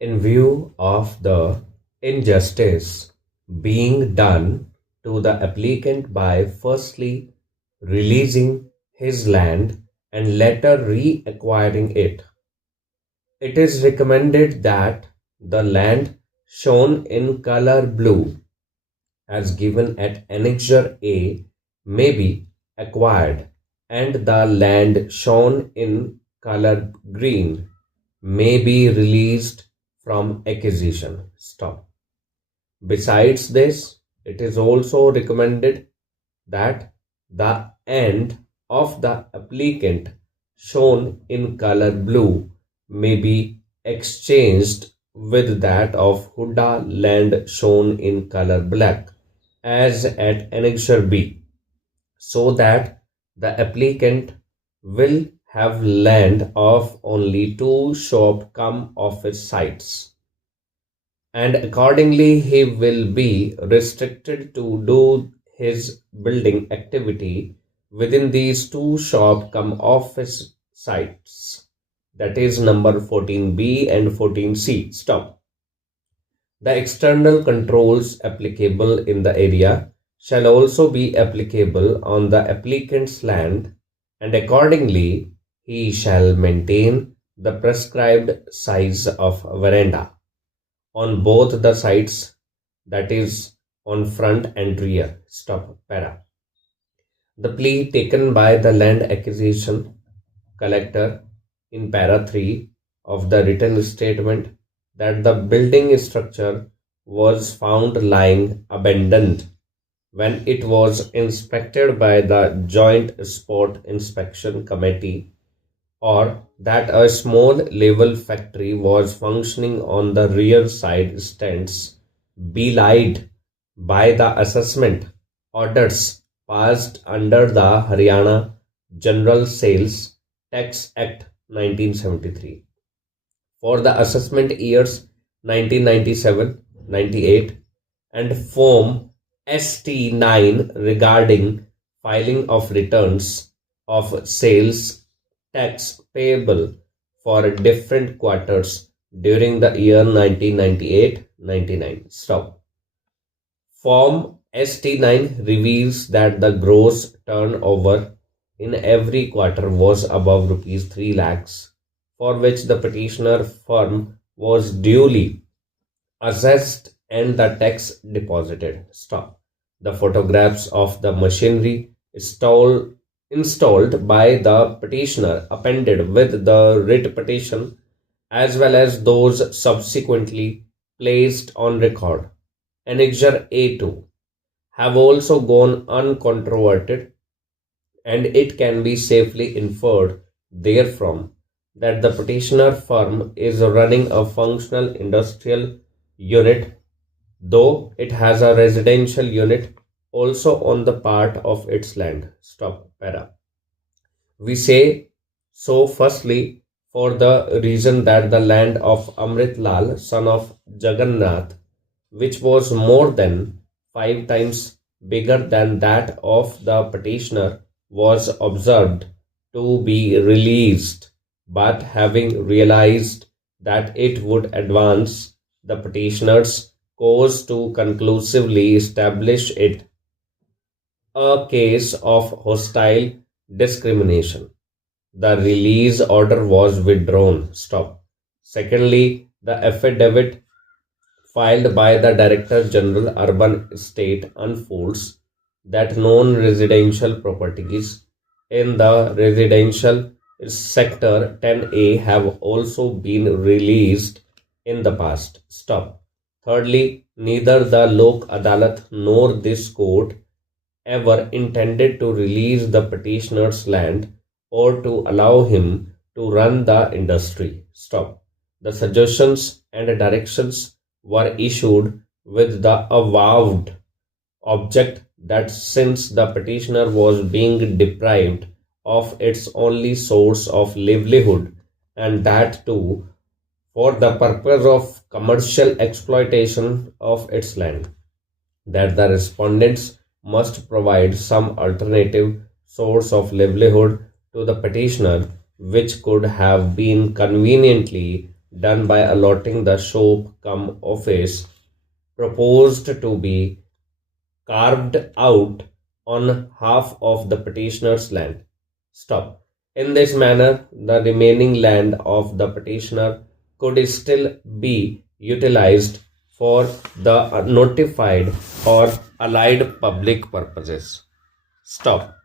In view of the injustice being done to the applicant by firstly releasing his land and later reacquiring it, it is recommended that the land shown in color blue as given at Annexure A may be acquired and the land shown in color green may be released from acquisition. Stop. Besides this, it is also recommended that the end of the applicant shown in color blue may be exchanged with that of Huda land shown in color black as at Annexure B, so that the applicant will have land of only two shop come office sites, and accordingly he will be restricted to do his building activity within these two shop come office sites, that is number 14B and 14C. Stop. The external controls applicable in the area shall also be applicable on the applicant's land, and accordingly he shall maintain the prescribed size of veranda on both the sides, that is on front and rear. Stop. Para. The plea taken by the land acquisition collector in para 3 of the written statement that the building structure was found lying abandoned when it was inspected by the Joint Spot Inspection Committee, or that a small level factory was functioning on the rear side stands belied by the assessment orders passed under the Haryana General Sales Tax Act 1973 for the assessment years 1997-98 and Form ST9 regarding filing of returns of sales tax payable for different quarters during the year 1998-99. Stop. Form ST9 reveals that the gross turnover in every quarter was above rupees 3 lakhs, for which the petitioner firm was duly assessed and the tax deposited. Stop. The photographs of the machinery installed by the petitioner appended with the writ petition, as well as those subsequently placed on record, Annexure A2, have also gone uncontroverted, and it can be safely inferred therefrom that the petitioner firm is running a functional industrial unit, though it has a residential unit also on the part of its land. Stop. Para. We say so firstly for the reason that the land of Amrit Lal, son of Jagannath, which was more than 5 times bigger than that of the petitioner, was observed to be released, but having realized that it would advance the petitioner's cause to conclusively establish it a case of hostile discrimination, the release order was withdrawn. Stop. Secondly, the affidavit filed by the Director General Urban Estate unfolds that non-residential properties in the residential sector 10A have also been released in the past. Stop. Thirdly, neither the Lok Adalat nor this court ever intended to release the petitioner's land or to allow him to run the industry. Stop. The suggestions and directions were issued with the avowed object that since the petitioner was being deprived of its only source of livelihood, and that too for the purpose of commercial exploitation of its land, that the respondents must provide some alternative source of livelihood to the petitioner which could have been conveniently done by allotting the shop cum office proposed to be carved out on half of the petitioner's land. Stop. In this manner, the remaining land of the petitioner could still be utilized for the notified or allied public purposes. Stop.